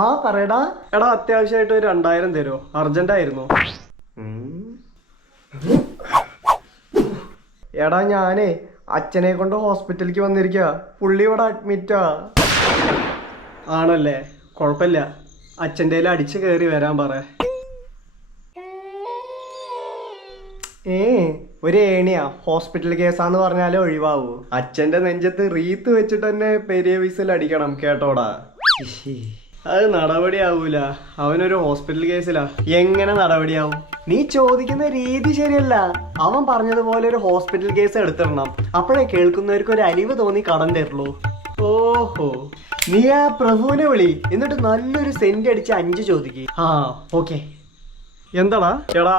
ആ പറയടാ. എടാ അത്യാവശ്യമായിട്ട് ഒരു 2000 തരുമോ? അർജന്റ് ആയിരുന്നു. എടാ ഞാനേ അച്ഛനെ കൊണ്ട് ഹോസ്പിറ്റലിലേക്ക് വന്നിരിക്കുക. പുള്ളി ഇവിടെ അഡ്മിറ്റാ. ആണല്ലേ, കുഴപ്പമില്ല. അച്ഛൻ്റെ അടിച്ചു കയറി വരാൻ പറ. ഒരു ഏണിയാ ഹോസ്പിറ്റൽ കേസാന്ന് പറഞ്ഞാലേ ഒഴിവാവൂ. അച്ഛന്റെ നെഞ്ചത്ത് റീത്ത് വെച്ചിട്ട് തന്നെ പെരിയ വിസിൽ അടിക്കണം കേട്ടോടാ. അത് നടപടിയാവൂല. അവനൊരു ഹോസ്പിറ്റൽ കേസിലാ. എങ്ങനെ നടപടിയാവും? നീ ചോദിക്കുന്ന രീതി ശരിയല്ല. അവൻ പറഞ്ഞതുപോലെ ഒരു ഹോസ്പിറ്റൽ കേസ് എടുത്തിടണം. അപ്പോഴേ കേൾക്കുന്നവർക്ക് ഒരു അലിവ് തോന്നി കടം തരുള്ളൂ. ഓഹോ, നീ ആ പ്രഭുവിനെ വിളി, എന്നിട്ട് നല്ലൊരു സെന്റ് അടിച്ച് 5 ചോദിക്ക്. ആ ഓക്കെ. എന്താടാ? എടാ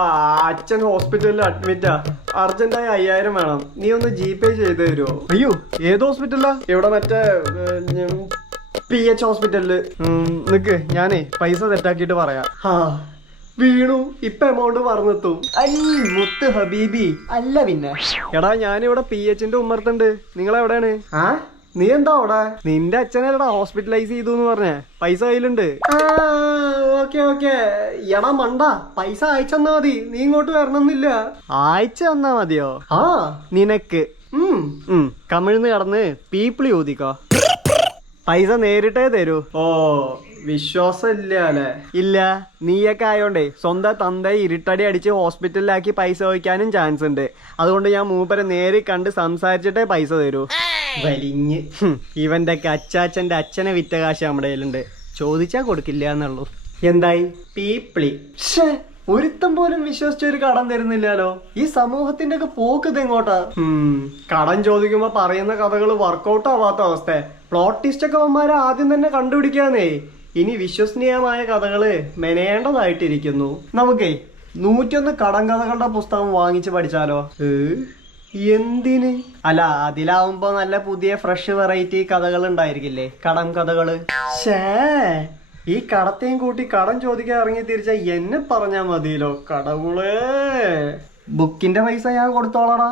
അച്ഛൻ ഹോസ്പിറ്റലിൽ അഡ്മിറ്റാ. അർജന്റായി 5000 വേണം. നീ ഒന്ന് GPay ചെയ്ത് തരുമോ? അയ്യോ, ഏത് ഹോസ്പിറ്റലാ? ഇവിടെ മറ്റേ PH ഹോസ്പിറ്റലില്. നിക്ക്, ഞാനേ പൈസ സെറ്റാക്കിട്ട് പറയാം. വീണു, ഇപ്പൊ എമൗണ്ട് പറഞ്ഞെത്തും. മുത്ത് ഹബീബി അല്ല പിന്നെ. എടാ ഞാനിവിടെ PHന്റെ ഉമ്മർത്തുണ്ട്. നിങ്ങളെവിടെയാണ്? നീ എന്താ അവിടെ? നിന്റെ അച്ഛനല്ലടാ ഹോസ്പിറ്റലൈസ് ചെയ്തു എന്ന് പറഞ്ഞേ. പൈസ കയ്യിലുണ്ട്. Okay okay. എടാ മണ്ട, പൈസ അയച്ചു തന്നാ മതി. നീ ഇങ്ങോട്ട് വരണമെന്നില്ല. അയച്ചു തന്നാ മതിയോ? ആ നിനക്ക് കമിഴ്ന്ന് കടന്ന് പീപ്പിളി ഊതിക്കോ. പൈസ നേരിട്ടേ തരൂ. ഓ, വിശ്വാസം ഇല്ല അല്ലേ? ഇല്ല. നീയൊക്കെ ആയോണ്ടേ സ്വന്തം തന്തയെ ഇരുട്ടടി അടിച്ച് ഹോസ്പിറ്റലിലാക്കി പൈസ വയ്ക്കാനും ചാൻസ് ഉണ്ട്. അതുകൊണ്ട് ഞാൻ മൂപ്പരെ നേരി കണ്ട് സംസാരിച്ചിട്ടേ പൈസ തരൂ. വലിഞ്ഞ് ഇവന്റെ ഒക്കെ അച്ചാച്ചന്റെ അച്ഛനെ വിറ്റ കാശ് നമ്മുടെ കയ്യിലുണ്ട്. ചോദിച്ചാ കൊടുക്കില്ല എന്നുള്ളൂ. എന്തായി? പീപ്പിളി. ഒരുത്തം പോലും വിശ്വസിച്ചൊരു കടം തരുന്നില്ലല്ലോ. ഈ സമൂഹത്തിന്റെ ഒക്കെ പോക്ക് എങ്ങോട്ടാ? കടം ചോദിക്കുമ്പോ പറയുന്ന കഥകൾ വർക്കൗട്ട് ആവാത്ത അവസ്ഥ. പ്ലോട്ട് ട്വിസ്റ്റ് ഒക്കെ അവന്മാരെ ആദ്യം തന്നെ കണ്ടുപിടിക്കാന്നേ. ഇനി വിശ്വസനീയമായ കഥകള് മെനയേണ്ടതായിട്ടിരിക്കുന്നു. നമുക്കേ 101 കടം കഥകളുടെ പുസ്തകം വാങ്ങിച്ച് പഠിച്ചാലോ? എന്തിന്? അല്ല, അതിലാവുമ്പോ നല്ല പുതിയ ഫ്രഷ് വെറൈറ്റി കഥകൾ ഉണ്ടായിരിക്കില്ലേ, കടം കഥകള്. ഈ കടത്തെയും കൂട്ടി കടം ചോദിക്കാൻ ഇറങ്ങി തിരിച്ച എന്നെ പറഞ്ഞാ മതിയല്ലോ കടവുളേ. ബുക്കിന്റെ പൈസ ഞാൻ കൊടുത്തോളാടാ.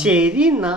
ശരി എന്നാ.